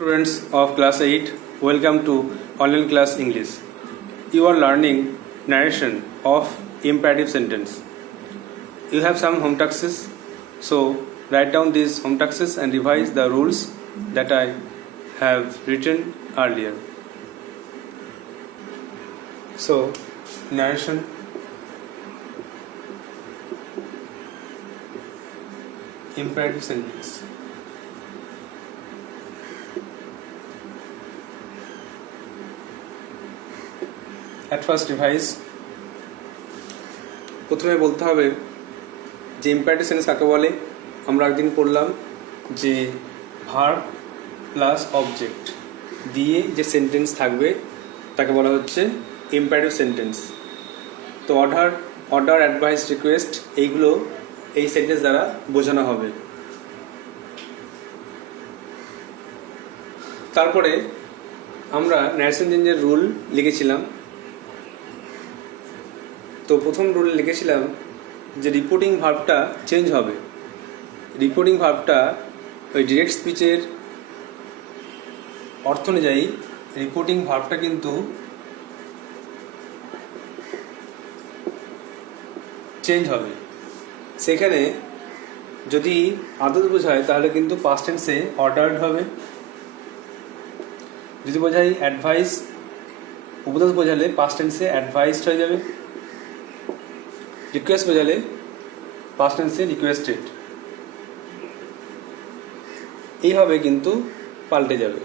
Students of class 8, welcome to online class English. You are learning narration of imperative sentence. You have some home taxes, so write down these home taxes and revise the rules that I have written earlier. So, narration. Imperative sentence. At first revise. প্রথমে বলতে হবে যে imperative sentence কাকে বলে। আমরা একদিন পড়লাম যে ভার্ব প্লাস অবজেক্ট দিয়ে যে সেন্টেন্স থাকবে তাকে বলা হচ্ছে ইম্পারেটিভ সেন্টেন্স। তো অর্ডার অ্যাডভাইস রিকোয়েস্ট এইগুলো এই সেন্টেন্স দ্বারা বোঝানো হবে। তারপরে আমরা ন্যারেশন চেঞ্জের রুল লিখেছিলাম। তো প্রথম রুল লিখেছিলাম যে রিপোর্টিং ভার্বটা চেঞ্জ হবে। রিপোর্টিং ভার্বটা ওই ডিরেক্ট স্পিচের অর্থ অনুযায়ী রিপোর্টিং ভার্বটা কিন্তু চেঞ্জ হবে। সেখানে যদি আদত বোঝায় তাহলে কিন্তু পাস্ট টেন্সে অর্ডার্ড হবে। যদি বোঝাই অ্যাডভাইস উপদেশ বোঝালে পাস্ট টেন্সে অ্যাডভাইসড হয়ে যাবে। রিকোয়েস্ট বোঝালে পাস্ট টেন্সে রিকোয়েস্টেড। এইভাবে কিন্তু পাল্টে যাবে।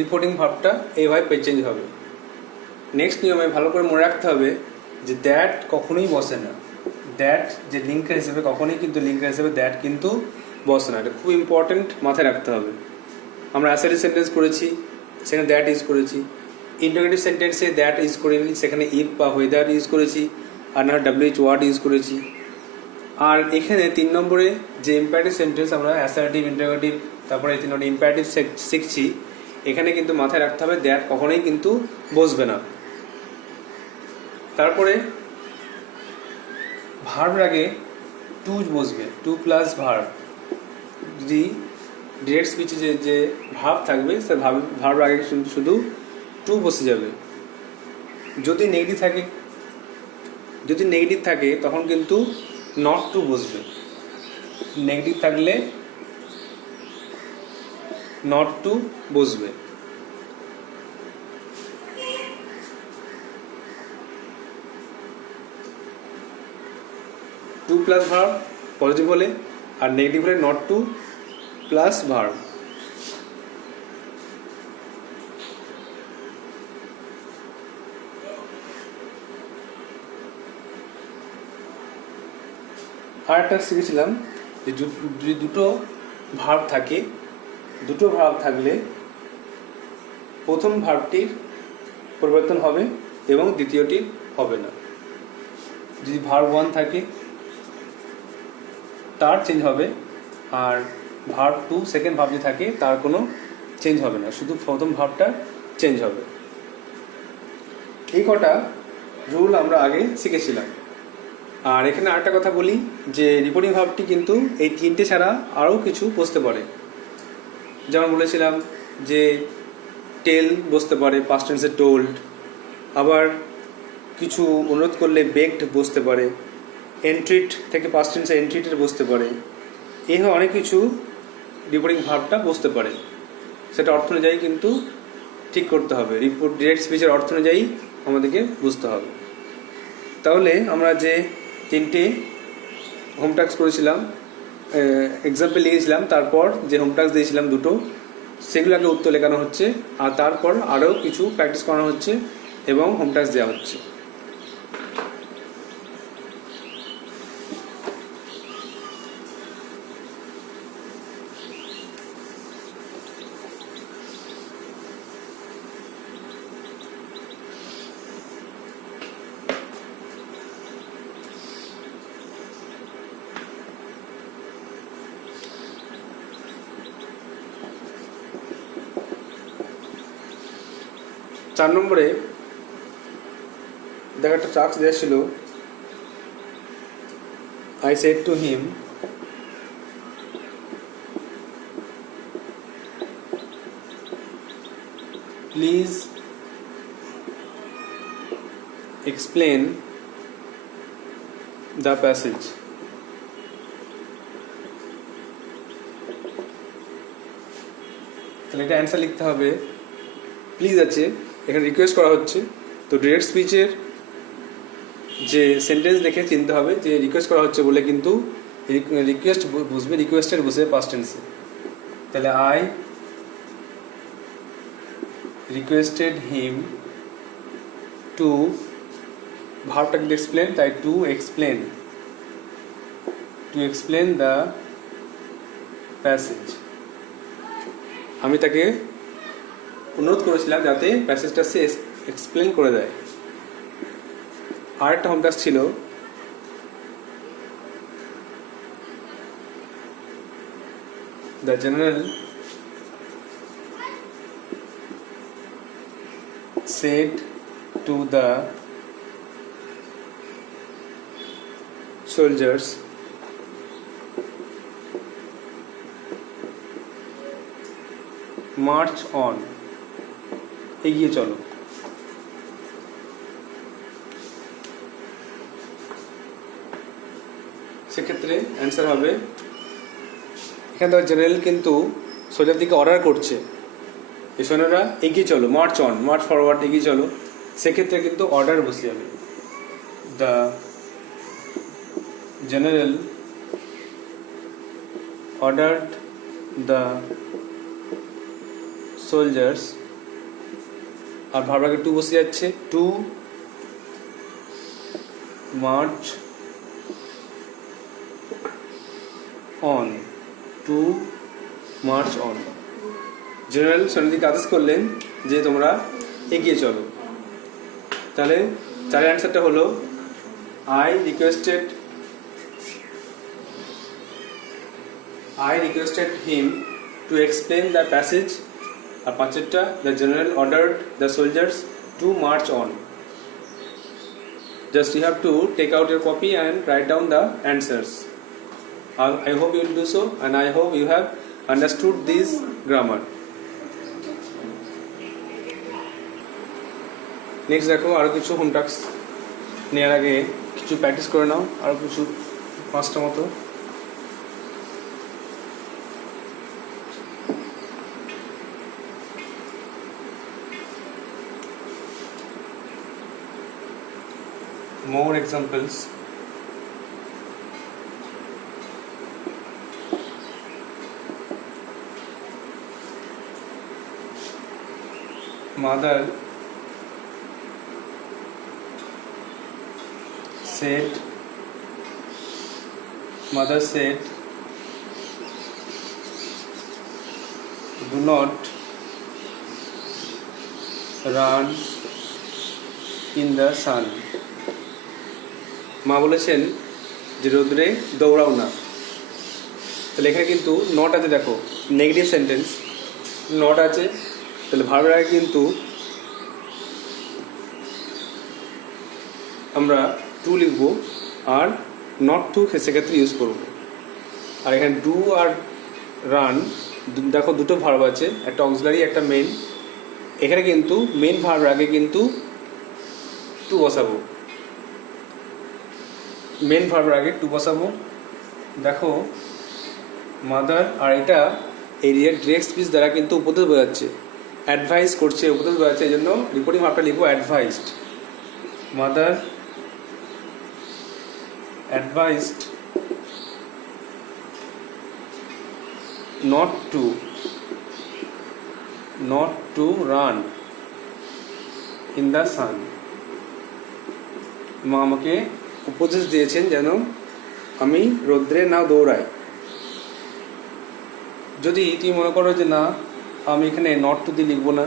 রিপোর্টিং ভার্বটা এইভাবে চেঞ্জ হবে। নেক্সট নিয়মে ভালো করে মনে রাখতে হবে যে দ্যাট কখনোই বসে না। দ্যাট যে লিঙ্কার হিসেবে কখনোই কিন্তু লিঙ্কার হিসেবে দ্যাট কিন্তু বসে না। এটা খুব ইম্পর্টেন্ট, মাথায় রাখতে হবে। আমরা অ্যাসার্টিভ সেন্টেন্স করেছি, সেখানে দ্যাট ইউজ করেছি। ইন্টারোগেটিভ সেন্টেন্সে দ্যাট ইউজ করিনি, সেখানে ইফ বা হোয়েদার ইউজ করেছি, আর না ডাব্লিউএইচ ওয়ার্ড ইউজ করেছি। আর এখানে 3 নম্বরে যে ইম্পারেটিভ সেন্টেন্স আমরা অ্যাসার্টিভ, ইন্টারোগেটিভ, তারপরে 3 নম্বরে ইম্পারেটিভ শিখছি, এখানে কিন্তু মাথায় রাখতে হবে দ্যাট কখনোই কিন্তু বসবে না। তারপরে ভার্বের আগে টু বসবে, টু প্লাস ভার্ব। যদি ডিরেক্ট স্পিচে যে ভার্ব থাকবে সে ভার্বের আগে শুধু টু বসে যাবে। যদি নেগেটিভ থাকে তখন কিন্তু নট টু বসবে। নেগেটিভ থাকলে নট টু বসবে। টু প্লাস ভার্ব পজিটিভ হলে, আর নেগেটিভ হলে নট টু প্লাস ভার্ব। আর একটা শিখেছিলাম যে যদি দুটো ভার্ব থাকলে প্রথম ভার্বটির পরিবর্তন হবে এবং দ্বিতীয়টির হবে না। যদি ভার্ব 1 থাকে তার চেঞ্জ হবে, আর ভার্ব 2 সেকেন্ড ভার্ব যদি থাকে তার কোনো চেঞ্জ হবে না, শুধু প্রথম ভার্বটা চেঞ্জ হবে। এই কটা রুল আমরা আগে শিখেছিলাম। আর এখানে আরেকটা কথা বলি যে রিপোর্টিং ভার্বটি কিন্তু এই 3টে ছাড়া আরও কিছু বসতে পারে। যেমন বলেছিলাম যে টেল বসতে পারে, পাস্ট টেন্সে টোল্ড। আবার কিছু অনুরোধ করলে বেগড বসতে পারে। এন্ট্রিড থেকে পাস্ট টেন্সে এন্ট্রিটেড বসতে পারে। এইভাবে অনেক কিছু রিপোর্টিং ভার্বটা বসতে পারে। সেটা অর্থ অনুযায়ী কিন্তু ঠিক করতে হবে। ডিরেক্ট স্পিচের অর্থ অনুযায়ী আমাদেরকে বুঝতে হবে। তাহলে আমরা যে 3টে হোম টাস্ক করেছিলাম, এক্সাম্পল লিখেছিলাম, তারপর যে হোম টাস্ক দিয়েছিলাম 2টো, সেগুলো আগে উত্তর লেখানো হচ্ছে, আর তারপর আরও কিছু প্র্যাকটিস করানো হচ্ছে এবং হোম টাস্ক দেওয়া হচ্ছে। চার নম্বরে দেখা একটা টাস্ক দেওয়া ছিল, I said to him, please explain the passage. তাহলে এটা অ্যান্সার লিখতে হবে। প্লিজ আছে, এখানে রিকোয়েস্ট করা হচ্ছে, তো ডিরেক্ট স্পিচের যে সেন্টেন্স দেখে চিনতে হবে যে রিকোয়েস্ট করা হচ্ছে বলে, কিন্তু রিকোয়েস্ট বুঝবে, রিকোয়েস্টেড বুঝবে পাস্ট টেন্সে। তাহলে আই রিকোয়েস্টেড হিম টু, ভার্বটা কিন্তু এক্সপ্লেন, তাই টু এক্সপ্লেন দ্য প্যাসেজ। আমি তাকে অনুরোধ করেছিলাম যাতে প্যাসেজটা সে এক্সপ্লেন করে দেয়। আর একটা হোম টাস্ক ছিল, the general said to the soldiers, march on, এগিয়ে চলো। সেক্ষেত্রে অ্যান্সার হবে, এখানে তো জেনারেল কিন্তু সোলজার দিকে অর্ডার করছে, এই সৈন্যরা এগিয়ে চলো, মার্চ অন, মার্চ ফরওয়ার্ড, এগিয়ে চলো। সেক্ষেত্রে কিন্তু অর্ডার বসে যাবে। The general ordered the soldiers, আর ভার্ব টু বসে যাচ্ছে, to march on, to march on. General সৈন্যদিকে আদেশ করলেন যে তোমরা এগিয়ে চলো। তাহলে চারের অ্যান্সারটা হলো I requested him to explain the passage, আর পাঁচেরটা the general ordered the soldiers to march on. Just you have to take out your copy and write down the answers. I hope you will do so, and I hope you have understood this grammar. Next দেখো, আরও কিছু home task নেওয়ার আগে কিছু practice করে নাও, আরও কিছু 5টা মতো। More examples. Mother said, do not run in the sun. মা বলেছেন যে রোদ্রে দৌড়াও না। তাহলে এখানে কিন্তু নট আছে, দেখো নেগেটিভ সেন্টেন্স, নট আছে, তাহলে ভার্বের আগে কিন্তু আমরা টু লিখবো, আর নট টু সেক্ষেত্রে ইউজ করব। আর এখানে ডু আর রান, দেখো দুটো ভার্ব আছে, একটা অক্সিলারি একটা মেন। এখানে কিন্তু মেন ভার্বের আগে কিন্তু টু বসাবো, মেন ভার্বের আগে টু বসাবো। দেখো মাদার, আর এটা এই ডিরেক্ট স্পিচ দ্বারা কিন্তু উপদেশ বোঝাচ্ছে, অ্যাডভাইস করছে, উপদেশ বোঝাচ্ছে, এই জন্য রিপোর্টিং ভার্বটা লিখবো advised. Mother advised not to run in the sun. মা আমাকে উপদেশ দিয়েছেন যেন আমি রৌদ্রে না দৌড়াই। যদি তুমি মনে করো যে না আমি এখানে নট টু দিয়ে লিখবো না,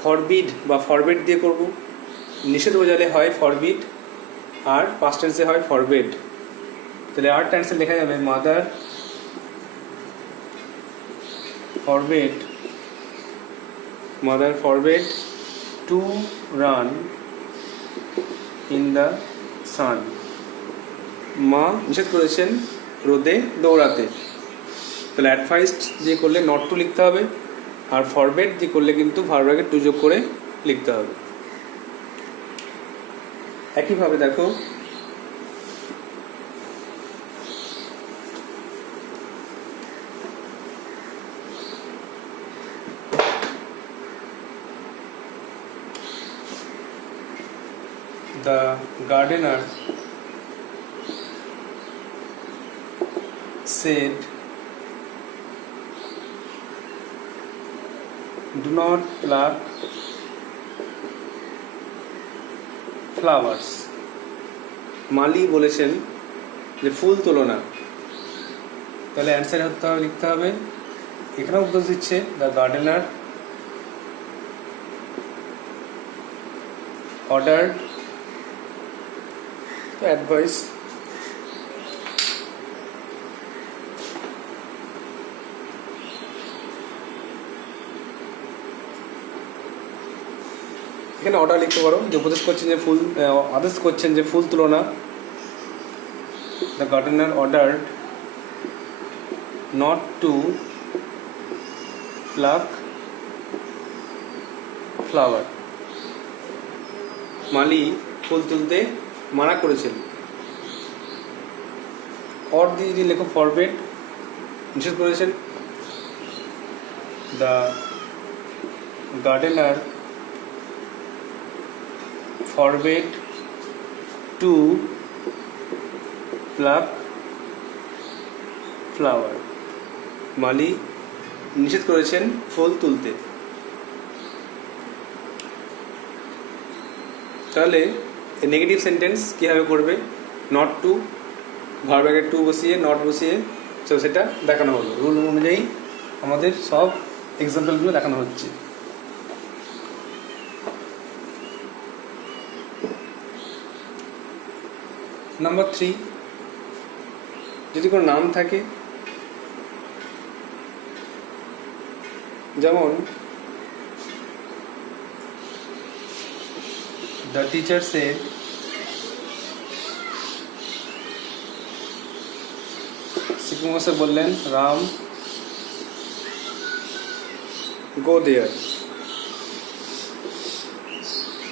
ফরবিড বা ফরবেড দিয়ে করব, নিষেধ বোঝালে হয় ফরবিড, আর পাস্ট টেন্সে হয় ফরবেড। তাহলে আর টেন্সে লেখা যাবে mother forbade to run in the sun. মা নিষেধ করেছেন রোদে দৌড়াতে। তাহলে অ্যাডভাইসড দিয়ে করলে নট টু লিখতে হবে, আর ফরওয়ার্ড দিয়ে করলে কিন্তু ভার্ব আগে টু যোগ করে লিখতে হবে। একইভাবে দেখো the gardener said, do not pluck flowers. মালি বলেছেন যে ফুল তোলো না, তাহলে অ্যান্সার লিখতে হবে, এখানেও উপদেশ দিচ্ছে দ্য গার্ডেনার অর্ডার্ড অ্যাডভাইস এখানে অর্ডার লিখতে পারো, যে উপদেশ করছেন যে ফুল, আদেশ করছেন যে ফুল তুলো না। The gardener order not to pluck flower. মালি ফুল তুলতে মানা করেছেন। অর দিয়ে যদি লেখো ফরওয়ার্ড, নিষেধ করেছেন। The gardener forbade to pluck flower. মালি নিষেধ করেছেন ফুল তুলতে। তাহলে নেগেটিভ সেন্টেন্স কীভাবে করবে, নট টু, ভার্ব আগে টু বসিয়ে নট বসিয়ে, তো সেটা দেখানো হলো। রুল অনুযায়ী আমাদের সব এক্সাম্পলগুলো দেখানো হচ্ছে। নাম্বার 3, যদি কোনো নাম থাকে, যেমন দ্য টিচার সেড শিক্ষক মহাশয় বললেন রাম গো দেয়ার,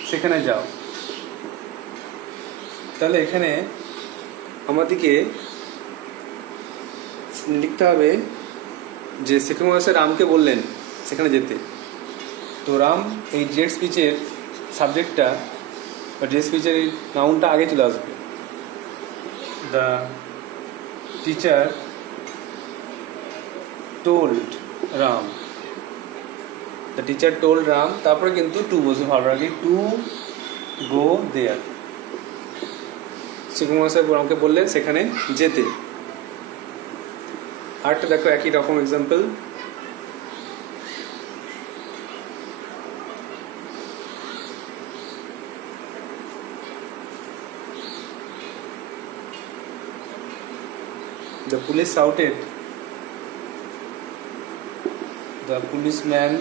সেখানে যাও। তাহলে এখানে আমাদেরকে লিখতে হবে যে শিক্ষক মহাশয় রামকে বললেন সেখানে যেতে। তো রাম এই ডিরেক্ট স্পিচের সাবজেক্টটা বা ডিরেক্ট স্পিচের এই নাউনটা আগে চলে আসবে। The teacher told Ram, the teacher told Ram, তারপরে কিন্তু টু বসবে ভালো আগে, টু গো দেয়ার। শিক্ষক মহাশয় আমাকে বললেন সেখানে যেতে। আরেকটা দেখো একই রকম example, the police shouted, the policeman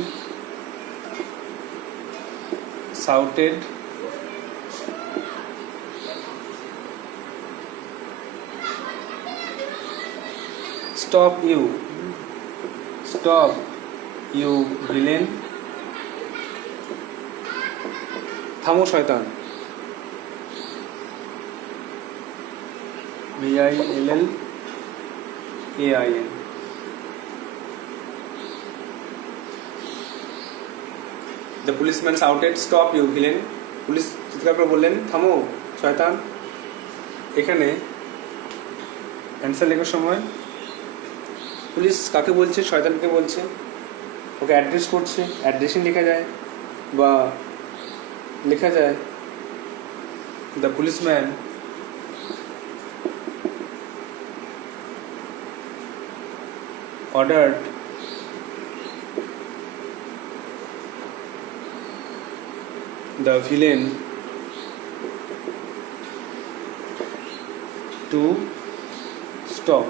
shouted, stop you villain, থামো শয়তান, VILLAIN। The policeman shouted, stop you villain, police চিৎকার করে বললেন থামো শয়তান। এখানে অ্যান্সার লেখার সময় পুলিশ কাকে বলছে, শয়তানকে বলছে, ওকে অ্যাড্রেস করছে, অ্যাড্রেসিং লেখা যায় বা লেখা যায় the policeman ordered the villain to stop.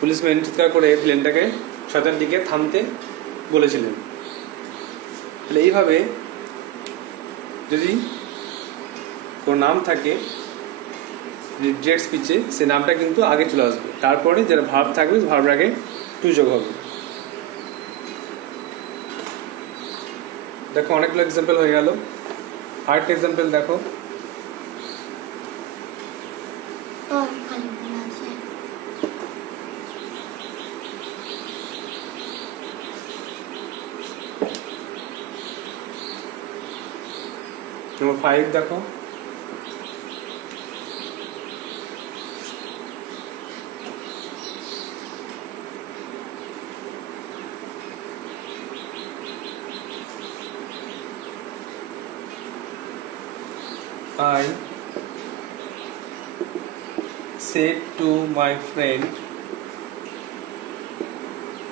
Policeman চিৎকার করে ভিলেনটাকে শয়তানের দিকে থামতে বলেছিলেন। তাহলে এইভাবে যদি কোনো নাম থাকে ডিরেক্ট স্পিচে, সে নামটা কিন্তু আগে চলে আসবে, তারপরে যারা ভার্ব থাকবে ভার্বের আগে টু যোগ হবে। দেখো অনেকগুলো এক্সাম্পল হয়ে গেল। আরেকটা এক্সাম্পল দেখো, নম্বর 5 দেখো, I said to my friend,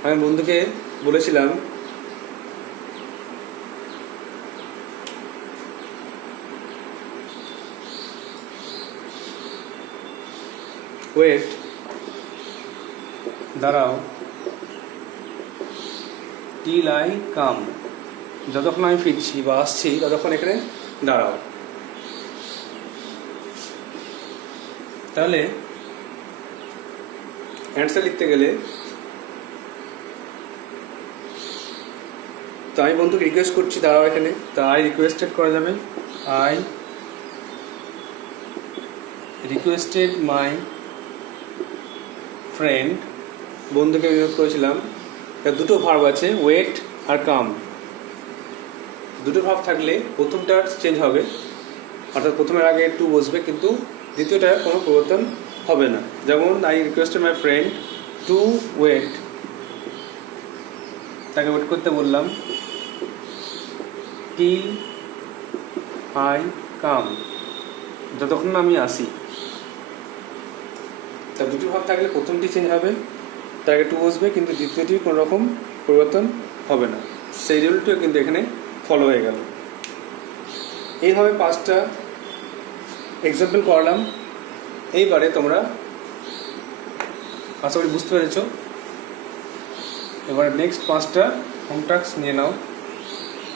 আমি বন্ধুকে বলেছিলাম ওয়েট, দাঁড়াও, টিল আই কাম, যতক্ষণ আমি ফিরছি বা আসছি ততক্ষণ এখানে দাঁড়াও। তাহলে অ্যান্সার লিখতে গেলে তো আমি বন্ধুকে রিকোয়েস্ট করছি দাঁড়াও এখানে, তা আই রিকোয়েস্টেড করা যাবে, আই রিকোয়েস্টেড মাই ফ্রেন্ড, বন্ধুকে অনুরোধ করেছিলাম। দুটো ভার্ব আছে, ওয়েট আর কাম। দুটো ভার্ব থাকলে প্রথমটার চেঞ্জ হবে, অর্থাৎ প্রথমের আগে টু বসবে, কিন্তু দ্বিতীয়টার কোনো পরিবর্তন হবে না। যেমন I requested my friend to wait, তাকে ওয়েট করতে বললাম, টিল আই কাম, যতক্ষণ না আমি আসি। তা দুটি ভাব থাকলে প্রথমটি চেঞ্জ হবে, তার আগে টু বসবে, কিন্তু দ্বিতীয়টির কোনো রকম পরিবর্তন হবে না। সেই রুলটিও কিন্তু এখানে ফলো হয়ে গেল। এইভাবে 5টা এক্সাম্পল করলাম। এইবারে তোমরা আশা করি বুঝতে পেরেছ। এবার নেক্সট 5টা হোম টাস্ক নিয়ে নাও,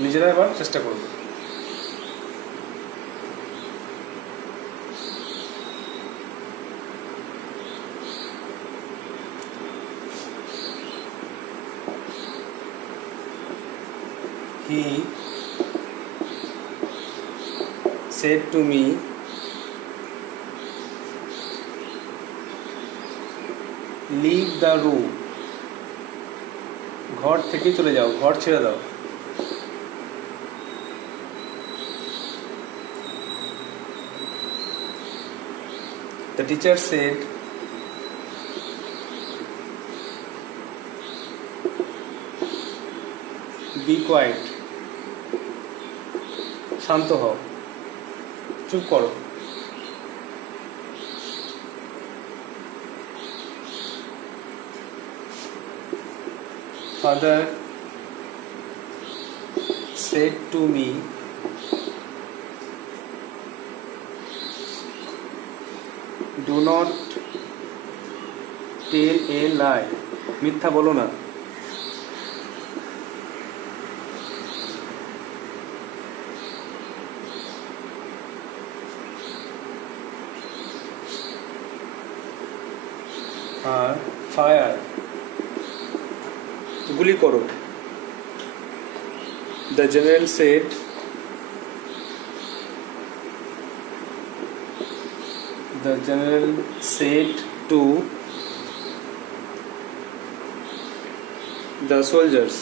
নিজেরা এবার চেষ্টা করবে। He said to me, leave the room. ঘর থেকে চলে যাও, ঘর ছেড়ে দাও। The teacher said, be quiet. শান্ত হও, চুপ করো। Father said to me, do not tell a lie. মিথ্যা বলো না। আর ফায়ার, গুলি করো। The general said, to the soldiers,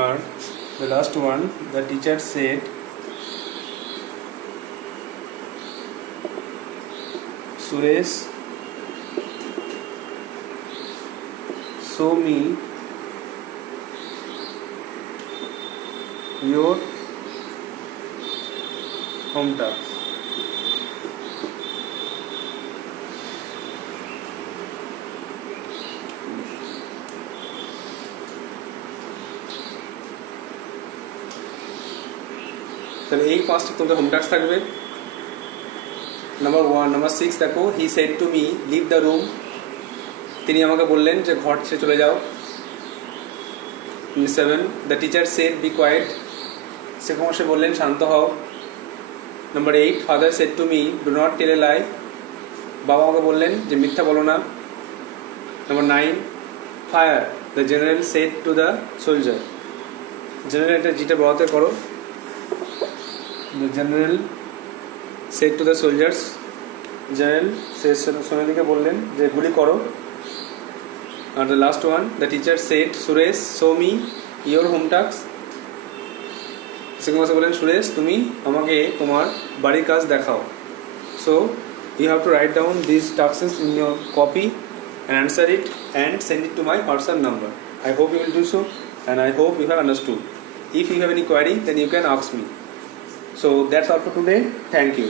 or the last one, the teacher said, Suresh, show me your home task. তাহলে এই 5টা তোমাদের হোম টাস্ক থাকবে। নাম্বার 6 দেখো, he said to me leave the room, তিনি আমাকে বললেন যে ঘর ছেড়ে চলে যাও। 7, the teacher said be quiet, শিক্ষকমশাই বললেন শান্ত হও। Number 8, father said to me do not tell a lie, বাবা আমাকে বললেন যে মিথ্যা বলো না। Number 9, fire, the general said to the soldier, general এটা যেটা বড়তে করো, the general said to the soldiers, general সৈন্যদিকে বললেন যে গুলি করো। Are the last one, the teacher shed Suresh show me your home task, শিক্ষক বললেন সুরেশ তুমি আমাকে তোমার বাড়ির কাজ দেখাও। So you have to write down these tasks in your copy and answer it and send it to my WhatsApp number. I hope you will do so and I hope you have understood. If you have any query then you can ask me. So that's all for today. Thank you.